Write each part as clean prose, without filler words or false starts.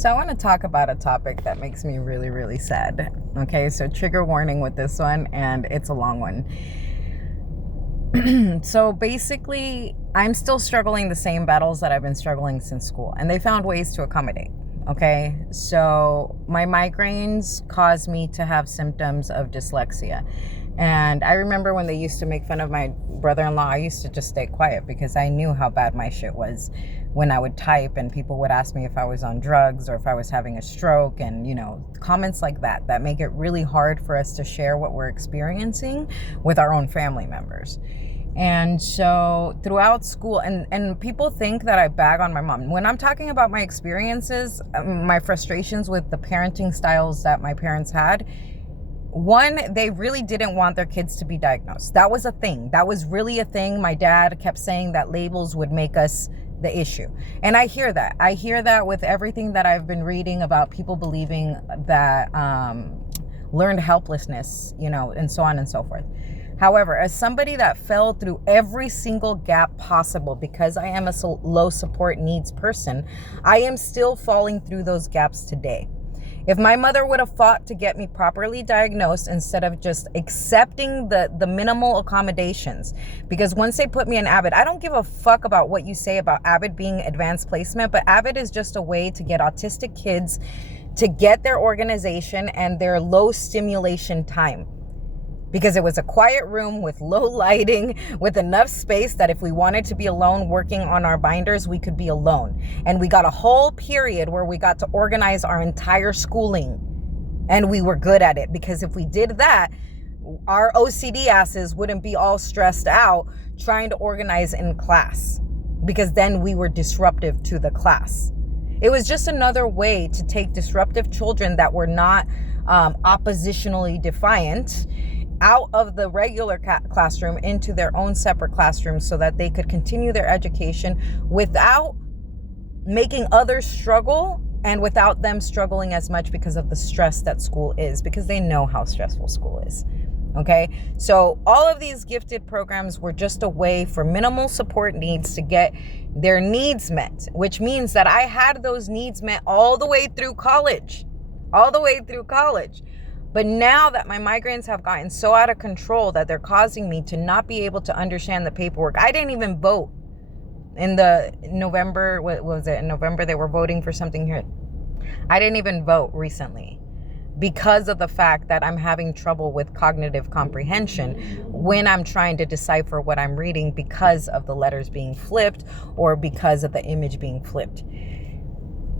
So I want to talk about a topic that makes me really, really sad. Okay, so trigger warning with this one, and it's a long one. So basically, I'm still struggling the same battles that I've been struggling since school, and they found ways to accommodate. Okay, so my migraines cause me to have symptoms of dyslexia. And I remember when they used to make fun of my brother-in-law, I used to just stay quiet because I knew how bad my shit was when I would type, and people would ask me if I was on drugs or if I was having a stroke, and comments like that make it really hard for us to share what we're experiencing with our own family members. And so throughout school, and people think that I bag on my mom. When I'm talking about my experiences, my frustrations with the parenting styles that my parents had, one, they really didn't want their kids to be diagnosed. That was a thing. That was really a thing. My dad kept saying that labels would make us the issue. And I hear that. I hear that with everything that I've been reading about people believing that learned helplessness, and so on and so forth. However, as somebody that fell through every single gap possible because I am a low support needs person, I am still falling through those gaps today. If my mother would have fought to get me properly diagnosed instead of just accepting the minimal accommodations, because once they put me in AVID, I don't give a fuck about what you say about AVID being advanced placement, but AVID is just a way to get autistic kids to get their organization and their low stimulation time. Because it was a quiet room with low lighting, with enough space that if we wanted to be alone working on our binders, we could be alone. And we got a whole period where we got to organize our entire schooling. And we were good at it, because if we did that, our OCD asses wouldn't be all stressed out trying to organize in class, because then we were disruptive to the class. It was just another way to take disruptive children that were not oppositionally defiant out of the regular classroom into their own separate classrooms so that they could continue their education without making others struggle and without them struggling as much because of the stress that school is, because they know how stressful school is. Okay, so all of these gifted programs were just a way for minimal support needs to get their needs met, which means that I had those needs met all the way through college. But now that my migraines have gotten so out of control that they're causing me to not be able to understand the paperwork. I didn't even vote in the November, what was it? In November, they were voting for something here. I didn't even vote recently because of the fact that I'm having trouble with cognitive comprehension when I'm trying to decipher what I'm reading because of the letters being flipped or because of the image being flipped.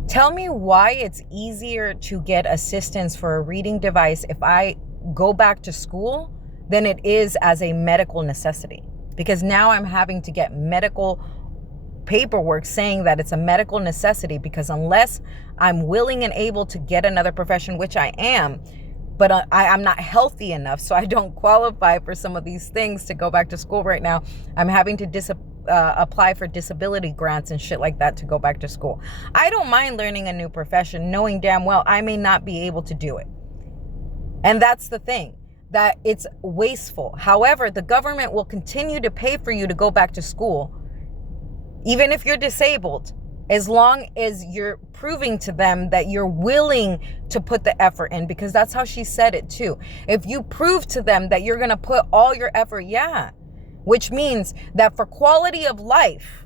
Tell me why it's easier to get assistance for a reading device if I go back to school than it is as a medical necessity. Because now I'm having to get medical paperwork saying that it's a medical necessity, because unless I'm willing and able to get another profession, which I am, but I'm not healthy enough, so I don't qualify for some of these things to go back to school right now. I'm having to apply for disability grants and shit like that to go back to school. I don't mind learning a new profession, knowing damn well I may not be able to do it. And that's the thing, that it's wasteful. However, the government will continue to pay for you to go back to school, even if you're disabled, as long as you're proving to them that you're willing to put the effort in, because that's how she said it too. If you prove to them that you're going to put all your effort, which means that for quality of life,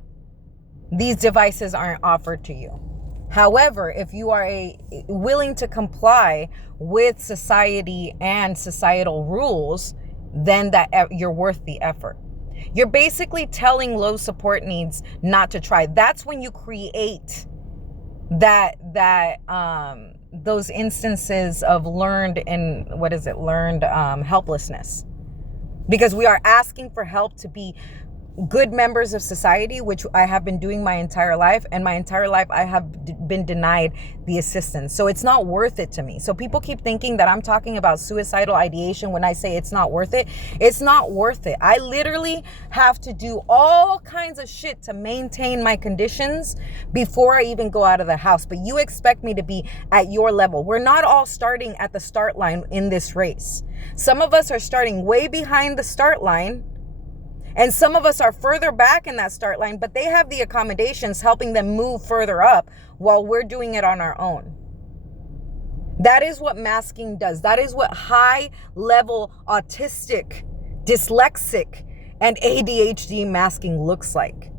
these devices aren't offered to you. However, if you are willing to comply with society and societal rules, then that you're worth the effort. You're basically telling low support needs not to try. That's when you create those instances of learned helplessness. Because we are asking for help to be good members of society, which I have been doing my entire life. And my entire life, I have been denied the assistance. So it's not worth it to me. So people keep thinking that I'm talking about suicidal ideation when I say it's not worth it. It's not worth it. I literally have to do all kinds of shit to maintain my conditions before I even go out of the house. But you expect me to be at your level. We're not all starting at the start line in this race. Some of us are starting way behind the start line. And some of us are further back in that start line, but they have the accommodations helping them move further up while we're doing it on our own. That is what masking does. That is what high level autistic, dyslexic, and ADHD masking looks like.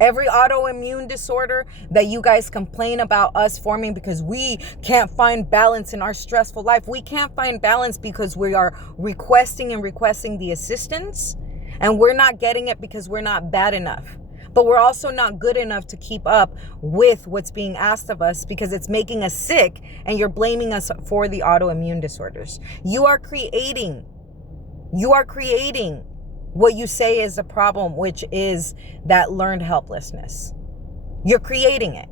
Every autoimmune disorder that you guys complain about us forming because we can't find balance in our stressful life. We can't find balance because we are requesting the assistance, and we're not getting it because we're not bad enough. But we're also not good enough to keep up with what's being asked of us because it's making us sick, and you're blaming us for the autoimmune disorders. You are creating what you say is the problem, which is that learned helplessness. You're creating it.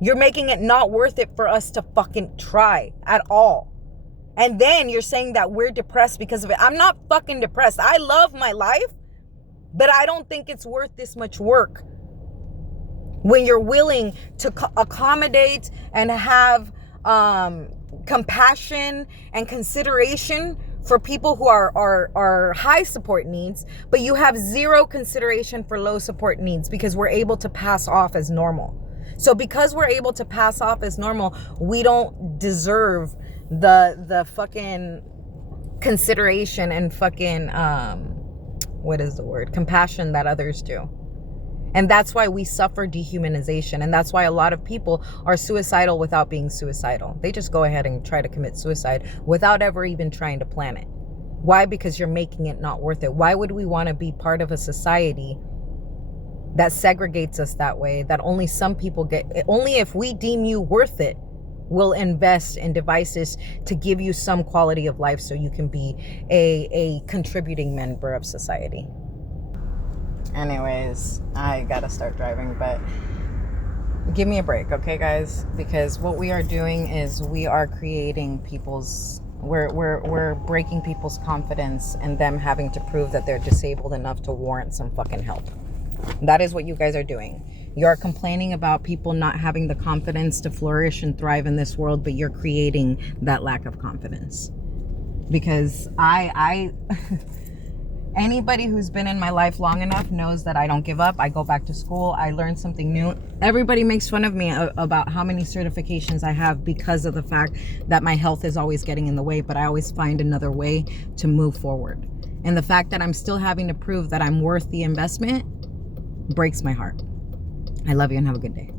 You're making it not worth it for us to fucking try at all. And then you're saying that we're depressed because of it. I'm not fucking depressed. I love my life, but I don't think it's worth this much work. When you're willing to accommodate and have compassion and consideration for people who are high support needs, but you have zero consideration for low support needs because we're able to pass off as normal. So because we're able to pass off as normal, we don't deserve the fucking consideration and fucking compassion that others do. And that's why we suffer dehumanization. And that's why a lot of people are suicidal without being suicidal. They just go ahead and try to commit suicide without ever even trying to plan it. Why? Because you're making it not worth it. Why would we want to be part of a society that segregates us that way, that only some people get? Only if we deem you worth it, we'll invest in devices to give you some quality of life so you can be a contributing member of society. Anyways, I gotta start driving, but give me a break, okay, guys? Because what we are doing is we are creating we're breaking people's confidence and them having to prove that they're disabled enough to warrant some fucking help. That is what you guys are doing. You're complaining about people not having the confidence to flourish and thrive in this world, but you're creating that lack of confidence. Because I anybody who's been in my life long enough knows that I don't give up. I go back to school. I learn something new. Everybody makes fun of me about how many certifications I have because of the fact that my health is always getting in the way, but I always find another way to move forward. And the fact that I'm still having to prove that I'm worth the investment breaks my heart. I love you and have a good day.